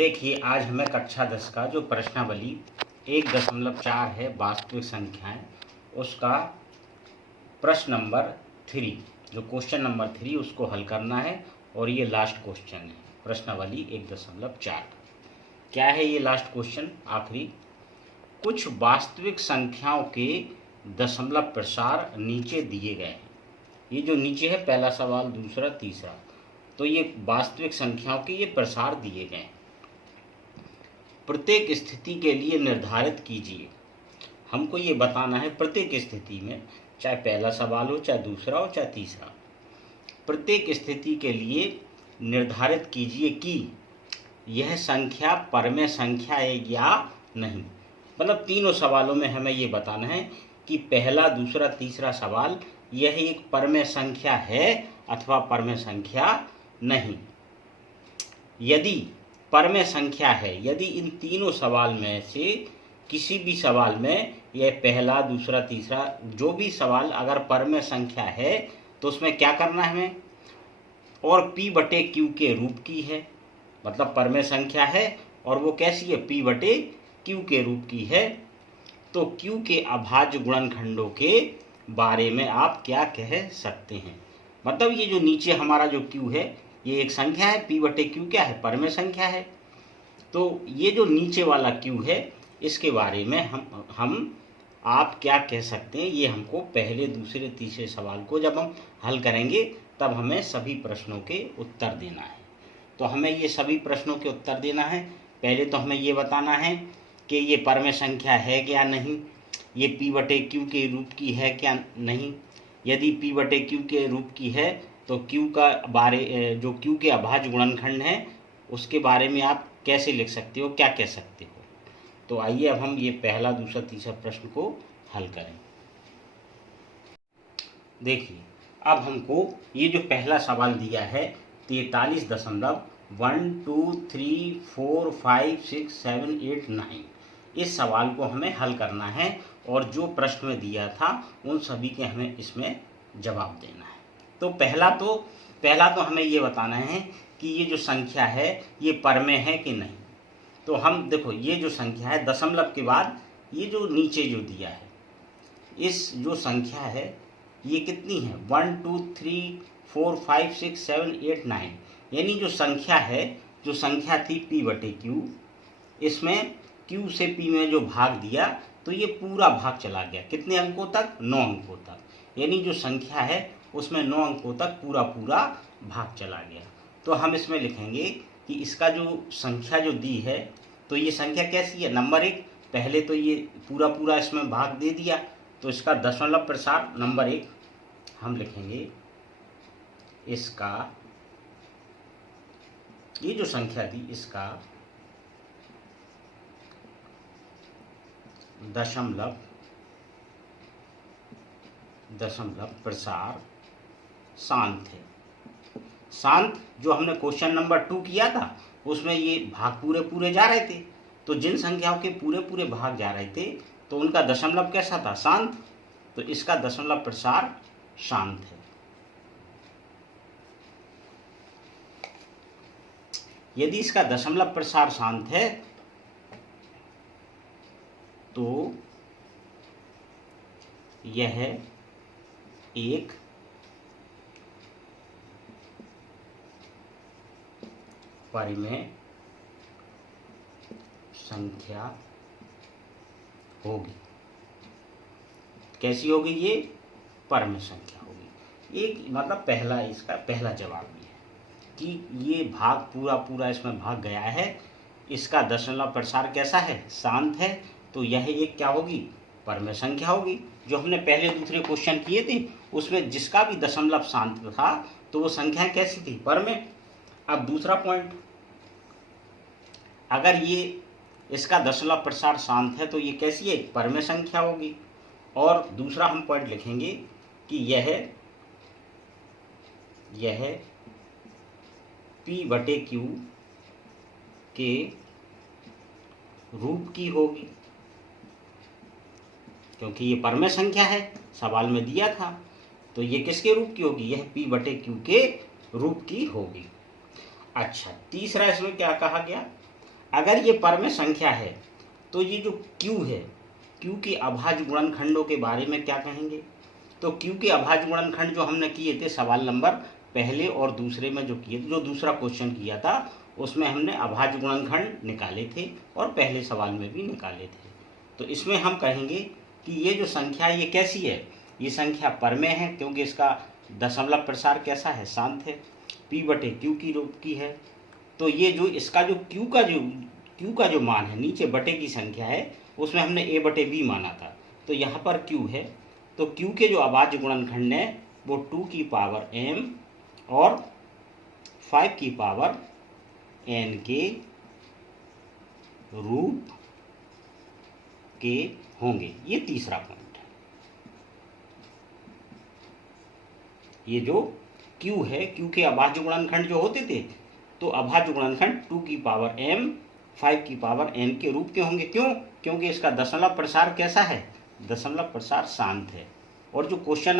देखिए, आज हमें कक्षा 10 का जो प्रश्नावली 1.4 है वास्तविक संख्याएं, उसका प्रश्न नंबर 3 जो क्वेश्चन नंबर 3 उसको हल करना है। और ये लास्ट क्वेश्चन है प्रश्नावली 1.4। क्या है ये लास्ट क्वेश्चन? आखिरी कुछ वास्तविक संख्याओं के दशमलव प्रसार नीचे दिए गए हैं। ये जो नीचे है पहला सवाल, दूसरा, तीसरा, तो ये वास्तविक संख्याओं के ये प्रसार दिए गए हैं। प्रत्येक स्थिति के लिए निर्धारित कीजिए। हमको ये बताना है प्रत्येक स्थिति में, चाहे पहला सवाल हो, चाहे दूसरा हो, चाहे तीसरा, प्रत्येक स्थिति के लिए निर्धारित कीजिए कि यह संख्या परमेय संख्या है या नहीं। मतलब तीनों सवालों में हमें ये बताना है कि पहला, दूसरा, तीसरा सवाल यह एक परमेय संख्या है अथवा परमेय संख्या नहीं। यदि परमेय संख्या है, यदि इन तीनों सवाल में से किसी भी सवाल में यह पहला, दूसरा, तीसरा जो भी सवाल अगर परमेय संख्या है तो उसमें क्या करना है हमें, और P/Q के रूप की है। मतलब परमेय संख्या है और वो कैसी है, P/Q के रूप की है। तो Q के अभाज्य गुणनखंडों के बारे में आप क्या कह सकते हैं? मतलब ये जो नीचे हमारा जो Q है ये एक संख्या है, P/Q क्या है, परमेय संख्या है। तो ये जो नीचे वाला Q है इसके बारे में हम आप क्या कह सकते हैं, ये हमको पहले, दूसरे, तीसरे सवाल को जब हम हल करेंगे तब हमें सभी प्रश्नों के उत्तर देना है। तो हमें ये सभी प्रश्नों के उत्तर देना है। पहले तो हमें ये बताना है कि ये परमेय संख्या है क्या नहीं, ये P/Q के रूप की है क्या नहीं। यदि P/Q के रूप की है तो Q का बारे जो Q के अभाज्य गुणनखंड हैं उसके बारे में आप कैसे लिख सकते हो, क्या कह सकते हो। तो आइए अब हम ये पहला, दूसरा, तीसरा प्रश्न को हल करें। देखिए, अब हमको ये जो पहला सवाल दिया है 43.123456789, इस सवाल को हमें हल करना है और जो प्रश्न में दिया था उन सभी के हमें इसमें जवाब देना है। तो पहला तो हमें ये बताना है कि ये जो संख्या है ये परमेय है कि नहीं। तो हम देखो, ये जो संख्या है दशमलव के बाद ये जो नीचे जो दिया है, इस जो संख्या है ये कितनी है, 1 2 3 4 5 6 7 8 9, यानी जो संख्या है, जो संख्या थी P/Q, इसमें Q से P में जो भाग दिया तो ये पूरा भाग चला गया कितने अंकों तक, 9 अंकों तक। यानी जो संख्या है उसमें 9 अंकों तक पूरा भाग चला गया। तो हम इसमें लिखेंगे कि इसका जो संख्या जो दी है तो ये संख्या कैसी है, नंबर 1। पहले तो ये पूरा इसमें भाग दे दिया तो इसका दशमलव प्रसार नंबर 1 हम लिखेंगे। इसका ये जो संख्या दी इसका दशमलव प्रसार शांत है। शांत जो हमने क्वेश्चन नंबर 2 किया था उसमें ये भाग पूरे जा रहे थे, तो जिन संख्याओं के पूरे भाग जा रहे थे तो उनका दशमलव कैसा था, शांत। तो इसका दशमलव प्रसार शांत है। यदि इसका दशमलव प्रसार शांत है तो यह एक परमेय संख्या होगी। कैसी होगी ये, परमेय संख्या होगी। एक मतलब पहला, इसका पहला जवाब ये है कि ये भाग पूरा इसमें भाग गया है, इसका दशमलव प्रसार कैसा है, शांत है। तो यह एक क्या होगी, परमेय संख्या होगी। जो हमने पहले दूसरे क्वेश्चन किए थे उसमें जिसका भी दशमलव शांत था तो वो संख्या कैसी थी, परमेय। अब दूसरा पॉइंट, अगर ये इसका दशमलव प्रसार शांत है तो ये कैसी है, परमेय संख्या होगी। और दूसरा हम पॉइंट लिखेंगे कि यह P/Q के रूप की होगी, क्योंकि ये परमेय संख्या है, सवाल में दिया था। तो ये किसके रूप की होगी, यह P/Q के रूप की होगी। अच्छा, तीसरा इसमें क्या कहा गया, अगर ये परमेय संख्या है तो ये जो q है, q के अभाज्य गुणनखंडों के बारे में क्या कहेंगे? तो q के अभाज्य गुणनखंड जो हमने किए थे सवाल नंबर पहले और दूसरे में जो किए, जो दूसरा क्वेश्चन किया था उसमें हमने अभाज्य गुणनखंड निकाले थे और पहले सवाल में भी निकाले थे। तो इसमें हम कहेंगे कि ये जो संख्या ये कैसी है? ये संख्या परमेय है क्योंकि इसका दशमलव प्रसार कैसा है? शांत है। p बटे q की रूप की है। तो ये जो इसका जो q का जो मान है, नीचे बटे की संख्या है, उसमें हमने a बटे b माना था, तो यहाँ पर q है। तो q के जो अभाज्य गुणनखंड है वो 2 की पावर m और 5 की पावर n के रूप के होंगे। ये तीसरा पॉइंट है। ये जो q है, q के अभाज्य गुणनखंड जो होते थे, तो अभाज्य गुणनखंड 2 की पावर m 5 की पावर n के रूप के होंगे। क्यों? क्योंकि इसका दशमलव प्रसार कैसा है? दशमलव प्रसार शांत है। और जो क्वेश्चन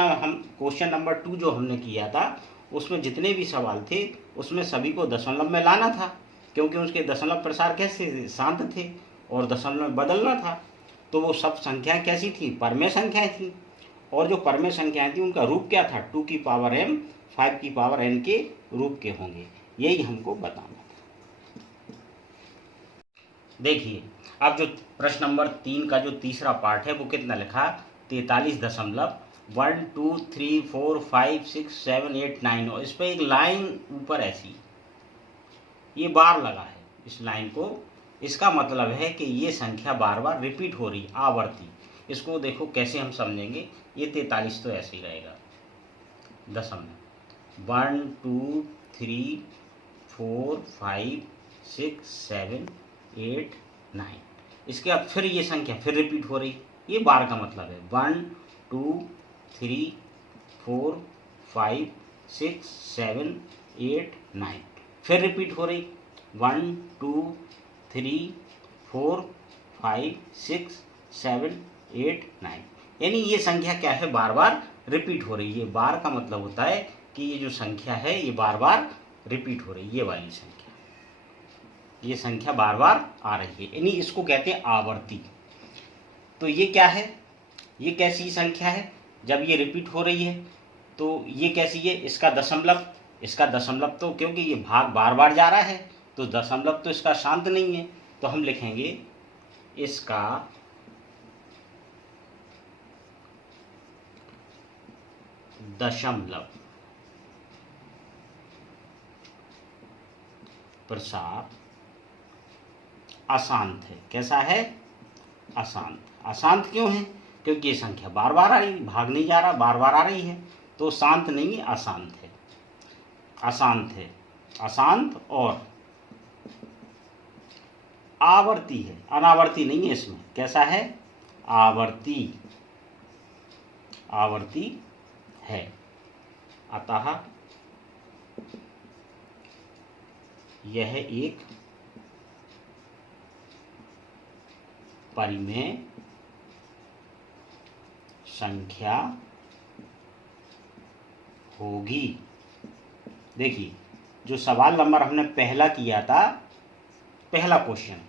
नंबर 2 जो हमने किया था उसमें जितने भी सवाल थे उसमें सभी को दशमलव में लाना था, क्योंकि उसके दशमलव प्रसार कैसे? शांत थे और दशमलव में बदलना था। तो वो सब संख्याएं कैसी थी? परमेय संख्याएं थी। और जो परमेय संख्याएं थी उनका रूप क्या था? 2 की पावर m 5 की पावर n के रूप के होंगे। यही हमको बताना था। देखिए अब जो प्रश्न नंबर 3 का जो तीसरा पार्ट है वो कितना लिखा? 43.123456789। और इस पर एक लाइन ऊपर ऐसी ये बार लगा है इस लाइन को। इसका मतलब है कि ये संख्या बार बार रिपीट हो रही, आवर्ती। इसको देखो कैसे हम समझेंगे। ये 43 तो ऐसे ही रहेगा, दशमलव 1 2 3 4 5 6 7 8 9। इसके बाद फिर ये संख्या फिर रिपीट हो रही, ये बार का मतलब है 1 2 3 4 5 6 7 8 9। फिर रिपीट हो रही 1 2 3 4 5 6 7 8 9। यानी ये संख्या क्या है? बार बार रिपीट हो रही है। बार का मतलब होता है कि ये जो संख्या है ये बार बार रिपीट हो रही है। ये वाली संख्या, ये संख्या बार बार आ रही है, यानी इसको कहते हैं आवर्ती। तो ये क्या है? ये कैसी संख्या है? जब ये रिपीट हो रही है तो ये कैसी है? इसका दशमलव तो, क्योंकि ये भाग बार बार जा रहा है तो दशमलव तो इसका शांत नहीं है, तो हम लिखेंगे इसका दशमलव प्रसार अशांत है। कैसा है? अशांत। अशांत क्यों है? क्योंकि ये संख्या बार बार आ रही, भाग नहीं जा रहा, बार बार आ रही है, तो शांत नहीं है, अशांत है। अशांत है, अशांत और आवर्ती है, अनावर्ती नहीं है इसमें। कैसा है? आवर्ती, आवर्ती है। अतः यह एक परिमेय संख्या होगी। देखिए जो सवाल नंबर हमने पहला किया था, पहला क्वेश्चन,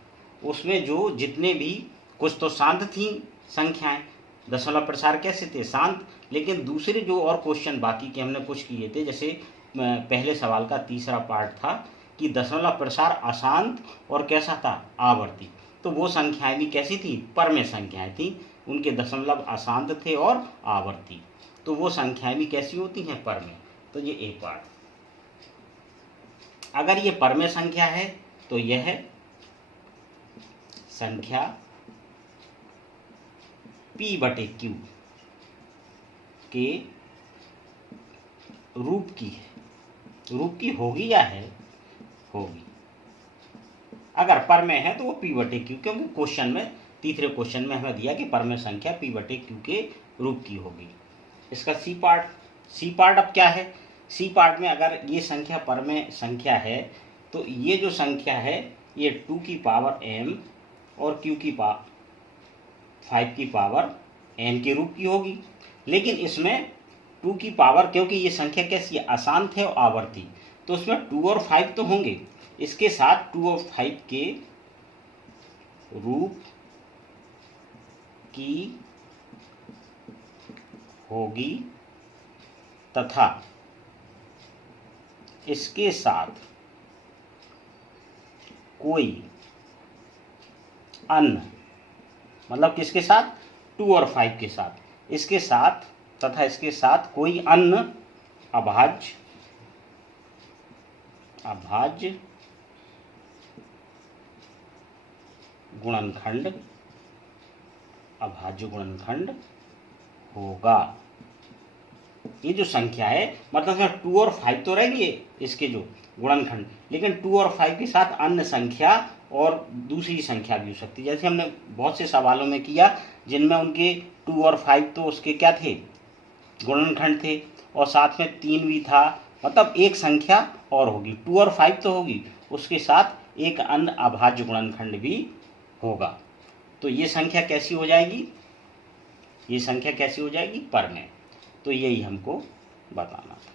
उसमें जो जितने भी कुछ तो शांत थी संख्याएं, दशमलव प्रसार कैसे थे? शांत। लेकिन दूसरे जो और क्वेश्चन बाकी के हमने कुछ किए थे, जैसे पहले सवाल का तीसरा पार्ट था कि दशमलव प्रसार अशांत और कैसा था? आवर्ती। तो वो संख्याएं भी कैसी थी? परमेय संख्याएं थी, उनके दशमलव अशांत थे और आवर्ती। तो वो संख्याएं भी कैसी होती हैं? परमेय। तो ये एक पार्ट। अगर ये परमेय संख्या है तो यह संख्या p बटे q के रूप की है। रूप की होगी या है? होगी। अगर परमेय है तो वो p बटे q, क्योंकि क्वेश्चन में, तीसरे क्वेश्चन में हमें दिया कि परमेय संख्या p बटे q के रूप की होगी। इसका सी पार्ट अब क्या है? सी पार्ट में अगर ये संख्या परमेय संख्या है तो ये जो संख्या है ये 2 की पावर m और q की पावर 5 की पावर n के रूप की होगी। लेकिन इसमें 2 की पावर, क्योंकि ये संख्या कैसी है? अशांत है और आवर्ती, तो उसमें 2 और 5 तो होंगे। इसके साथ 2 और 5 के रूप की होगी तथा इसके साथ कोई अन्य, मतलब किसके साथ, 2 और 5 के साथ, इसके साथ तथा इसके साथ कोई अन्य अभाज्य गुणनखंड होगा। ये जो संख्या है, मतलब 2 और 5 तो रहेंगे इसके जो गुणनखंड, लेकिन 2 और 5 के साथ अन्य संख्या और दूसरी संख्या भी हो सकती है। जैसे हमने बहुत से सवालों में किया जिनमें उनके 2 और 5 तो उसके क्या थे, गुणनखंड थे, और साथ में 3 भी था, मतलब एक संख्या और होगी, 2 और 5 तो होगी, उसके साथ एक अन्य अभाज्य गुणनखंड भी होगा। तो ये संख्या कैसी हो जाएगी, ये संख्या कैसी हो जाएगी, परमेय। तो यही हमको बताना था।